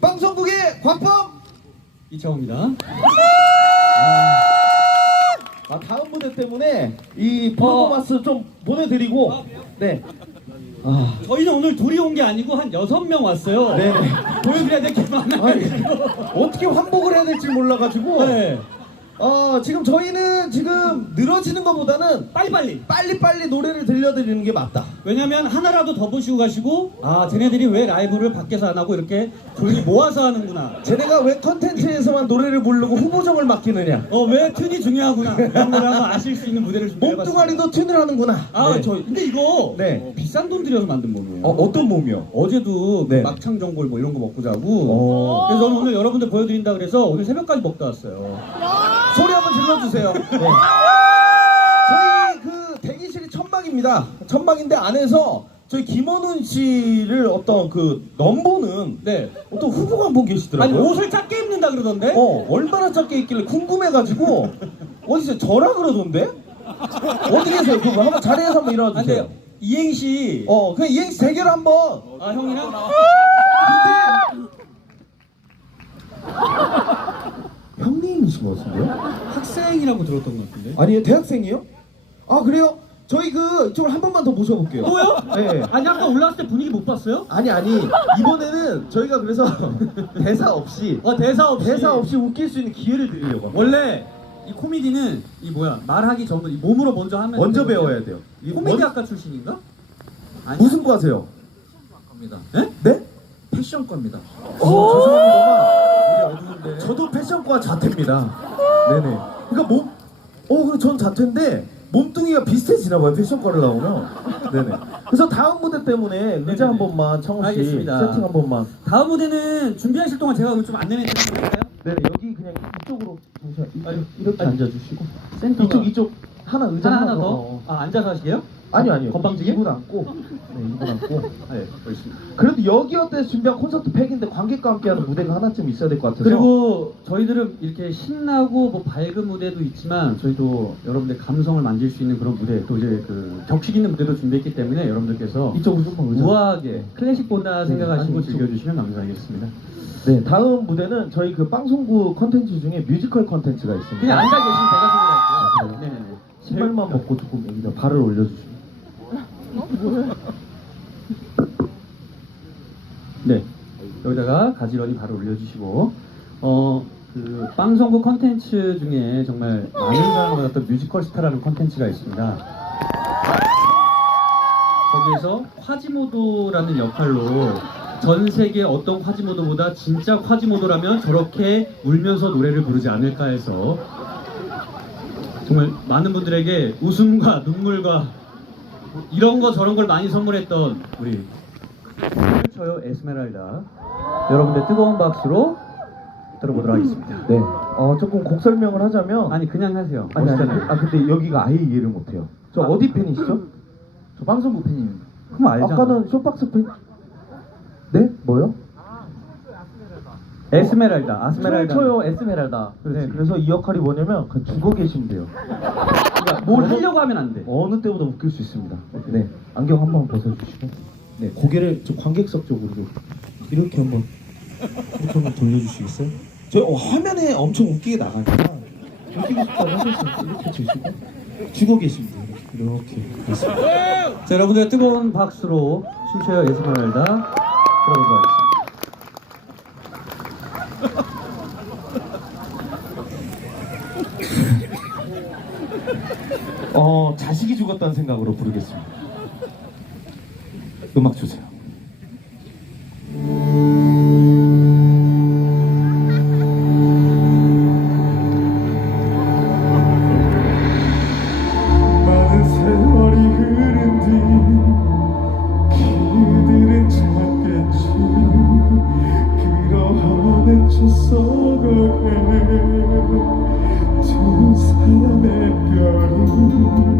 방송국의 관법 이창호입니다. 아, 다음 무대 때문에 이 퍼포먼스 좀 보내드리고 네. 아, 저희는 오늘 둘이 온 게 아니고 한 여섯 명 왔어요. 네네. 보여드려야 될 게 많아요. 아니, 어떻게 환복을 해야 될지 몰라가지고 네. 어, 지금 저희는 지금 늘어지는 것보다는 빨리빨리. 빨리빨리 노래를 들려드리는 게 맞다. 왜냐면 하나라도 더 보시고 가시고 아 쟤네들이 왜 라이브를 밖에서 안 하고 이렇게 조용히 모아서 하는구나. 쟤네가 왜 컨텐츠에서만 노래를 부르고 후보정을 맡기느냐. 어 왜 튠이 중요하구나. 이런 걸 한번 아실 수 있는 무대를 준비해봤습니다. 몸뚱아리도 튠을 하는구나. 아, 네. 저 근데 이거 네. 어, 비싼 돈 들여서 만든 몸이에요. 어, 어떤 몸이요? 어제도 그 네. 막창 전골 뭐 이런 거 먹고 자고. 어. 그래서 저는 오늘 여러분들 보여드린다 그래서 오늘 새벽까지 먹다 왔어요. 소리 한번 질러주세요. 네. 저희 그 대기실이 천막입니다. 천막인데 안에서 저희 김원훈 씨를 어떤 그 넘보는 네. 어떤 후보가 한분 아니 계시더라고요. 옷을 작게 입는다 그러던데? 어, 얼마나 작게 있길래 궁금해가지고 어디서 저라 그러던데? 어디 계세요? 그거 한번 자리에서 한번 일어나 안 주세요. 돼요. 이행시. 어, 그냥 이행시 대결 한번. 아 형이랑? 형님 이신 것 같은데요? 학생이라고 들었던 것 같은데. 아니요, 대학생이요? 아, 그래요? 저희 그, 이쪽으로 한 번만 더 모셔볼게요. 또요? 네. 아니 아까 올라왔을 때 분위기 못 봤어요? 아니 아니 이번에는 저희가 그래서 대사 없이 어 대사 없이. 대사 없이 웃길 수 있는 기회를 드리려고 원래 이 코미디는 이 뭐야 말하기 전부 이 몸으로 먼저 하면. 먼저 되거든요. 배워야 돼요 이 코미디 먼- 학과 출신인가? 아니. 무슨 거 하세요? 겁니다. 예? 네? 패션과입니다. 어, 죄송합니다만 어두운데. 저도 패션과 자퇴입니다 네네 그러니까 몸 어, 그럼 전 자퇴인데 몸뚱이가 비슷해지나 봐요 패션과를 나오면 네네 그래서 다음 무대 때문에 의자. 한 번만 창호 씨 알겠습니다. 세팅 한 번만 다음 무대는 준비하실 동안 제가 좀 안내해 드릴까요? 네네 여기 그냥 이쪽으로 잠시만 이렇게, 아니, 이렇게 아니, 앉아주시고 센터가- 이쪽 이쪽 하나 의자 하나 하나 더. 더. 어. 아 앉아서 하시게요? 아니요 아니요 건방지게? 이분 안고 네 이분 안고 네, 열심히. 그래도 여기 어때 준비한 콘서트 팩인데 관객과 함께하는 무대가 하나쯤 있어야 될 것 같아서 그리고 저희들은 이렇게 신나고 뭐 밝은 무대도 있지만 저희도 여러분들 감성을 만질 수 있는 그런 무대 또 이제 그 격식 있는 무대도 준비했기 때문에 여러분들께서 이쪽으로 조금 의자 우아하게 클래식 본다 생각하시고 아니, 이쪽. 즐겨주시면 감사하겠습니다. 네 다음 무대는 저희 그 방송국 컨텐츠 중에 뮤지컬 컨텐츠가 있습니다 그냥 앉아 계시면 제가 소개할게요. 네네네. 신발만 벗고 조금 여기다 발을 올려주시면 네. 여기다가 가지런히 바로 올려주시고 어. 그 방송국 컨텐츠 중에 정말 많은 사랑을 받았던 뮤지컬 스타라는 컨텐츠가 있습니다. 거기에서 화지모도라는 역할로 전 세계 어떤 화지모도보다 진짜 화지모도라면 저렇게 울면서 노래를 부르지 않을까 해서 정말 많은 분들에게 웃음과 눈물과 이런 거 저런 걸 많이 선물했던 우리 저요 에스메랄다 여러분들 뜨거운 박수로 들어보도록 하겠습니다. 네 어, 조금 곡 설명을 하자면 아니 그냥 하세요. 아니, 아니, 멋있잖아요. 아 근데 여기가 아예 이해를 못해요 저 아. 어디 팬이시죠? 저 방송국 팬입니다. 그럼 알잖아. 아까는 쇼박스 팬 네? 뭐요? 에스메랄다, 아스메랄다. 춰요 에스메랄다 네, 그래서 이 역할이 뭐냐면 그냥 죽어 돼요 그러니까 뭘 하려고 하면 안 돼. 어느 때보다 웃길 수 있습니다. 네, 안경 한번 벗어주시고, 네, 고개를 저 관객석 쪽으로 이렇게 한번 이렇게 한번 돌려주시겠어요? 저 어, 화면에 엄청 웃기게 나가니까 웃기고 싶다고 하셨어요. 이렇게 주시고 죽어 계십니다. 이렇게 됐습니다. 자, 여러분들 뜨거운 박수로 춤춰요 에스메랄다 들어보도록 하겠습니다. 어, 자식이 죽었다는 생각으로 부르겠습니다. 음악 주세요. 저 사람의 garden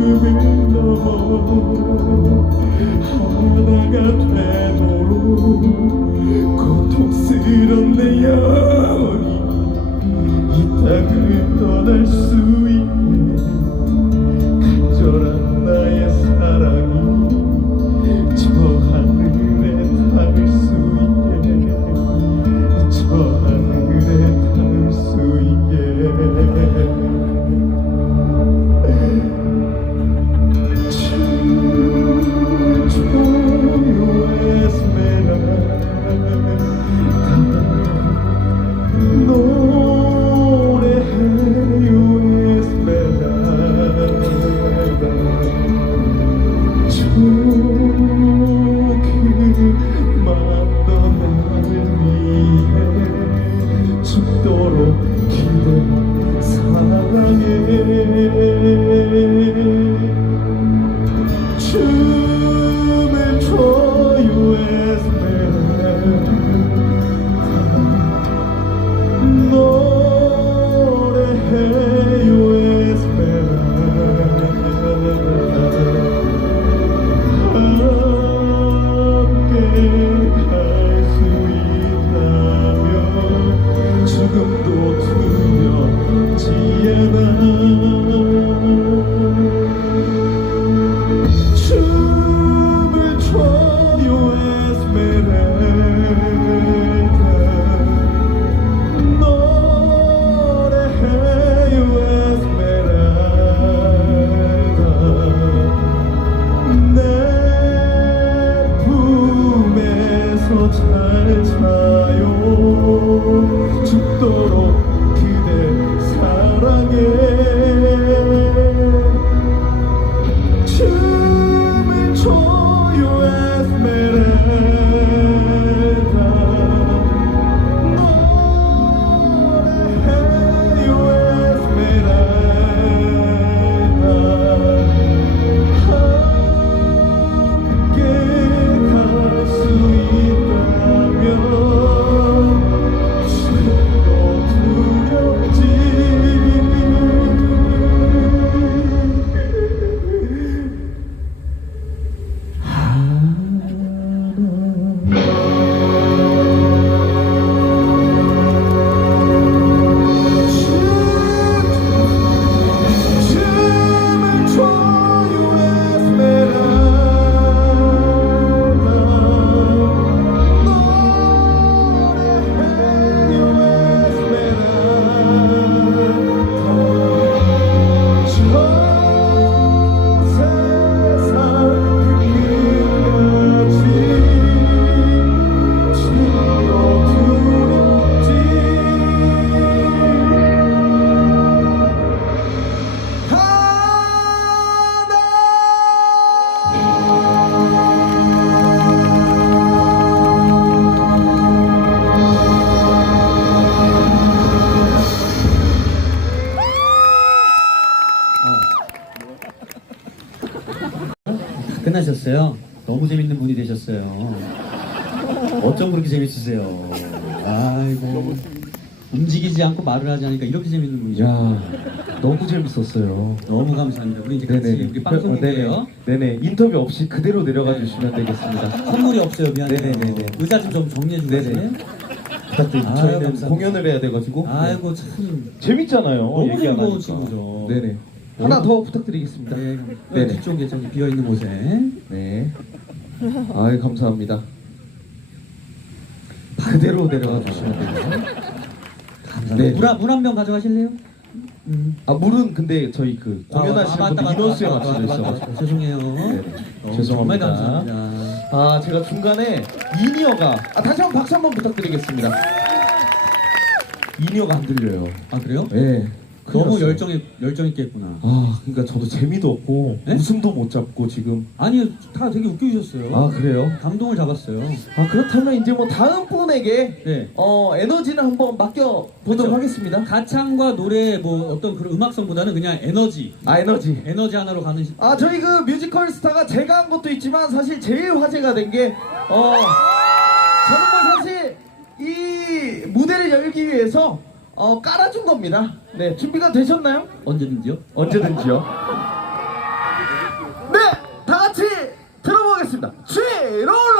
Spirit. 끝나셨어요. 너무 재밌는 분이 되셨어요. 어쩜 그렇게 재밌으세요? 아이고 움직이지 않고 말을 하지 않으니까 이렇게 재밌는 분이죠. 야 너무 재밌었어요. 너무 감사합니다. 우리 이제 같이 네네. 우리 방송국이에요. 어, 네네. 네네. 인터뷰 없이 그대로 내려가 주시면 되겠습니다. 선물이 없어요. 미안해요. 네네네네. 의자 좀, 좀 정리해 주세요. 네네. 부탁드립니다. 아유, 저희는 감사합니다. 공연을 해야 돼가지고. 아이고 참 재밌잖아요. 너무 얘기하니까. 즐거우신 거죠. 네네. 하나 더 부탁드리겠습니다. 네, 네 네. 네. 뒤쪽에 저기 비어 있는 곳에 네. 아이 감사합니다. 그대로 내려가 주시면 돼요. 감사합니다. 네. 물한 병 가져가실래요? 음. 아 물은 근데 저희 그 공연하시는 아, 맞다, 분들 맞다, 인원수에 맞다, 맞춰져 맞다, 맞다, 있어가지고. 맞다. 죄송해요. 네네. 어, 죄송합니다. 감사합니다. 아 제가 중간에 이니어가 아 다시 한번 박수 한번 부탁드리겠습니다. 이니어가 안 들려요. 아 그래요? 네. 너무 났어요. 열정 열정 있게 했구나. 아 그러니까 저도 재미도 없고 네? 웃음도 못 잡고 지금. 아니요, 다 되게 웃겨주셨어요. 아 그래요? 감동을 잡았어요. 아 그렇다면 이제 뭐 다음 분에게 네. 어 에너지를 한번 맡겨 보도록 그렇죠. 하겠습니다. 가창과 노래 뭐 어떤 그런 음악성보다는 그냥 에너지, 아 에너지. 에너지 하나로 가는 시... 아 저희 그 뮤지컬 스타가 제가 한 것도 있지만 사실 제일 화제가 된 게 어 저는 뭐 사실 이 무대를 열기 위해서 어, 깔아준 겁니다. 네, 준비가 되셨나요? 언제든지요? 언제든지요. 네, 다 같이 들어보겠습니다. 쥐롤라!